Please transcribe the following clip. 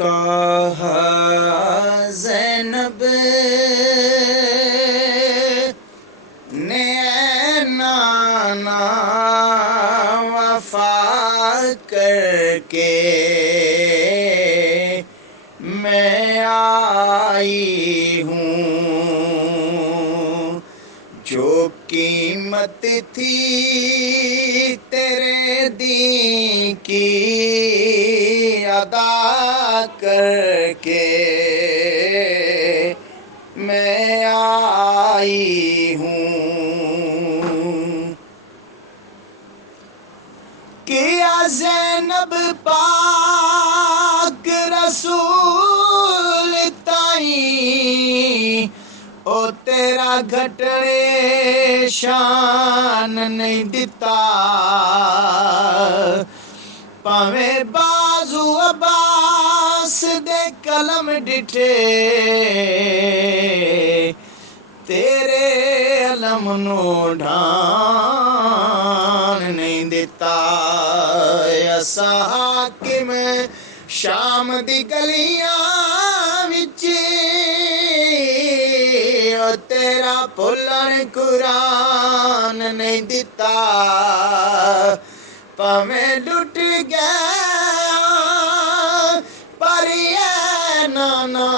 کہا زینب نے اے نانا وفا کر کے میں آئی ہوں، جو قیمت تھی تیرے دین کی ادا کر کے میں آئی ہوں۔ کیا زینب پاک رسول تائیں او تیرا گھٹڑے شان نہیں دتا، پاویں بازو عباس دے قلم ڈٹھے تیرے علم نو ڈھان نہیں دیتا۔ اسا حاکم شام دی گلیاں وچ او تیرا بھولن قرآن نہیں دیتا، پاویں لٹ گیا پر اے نانا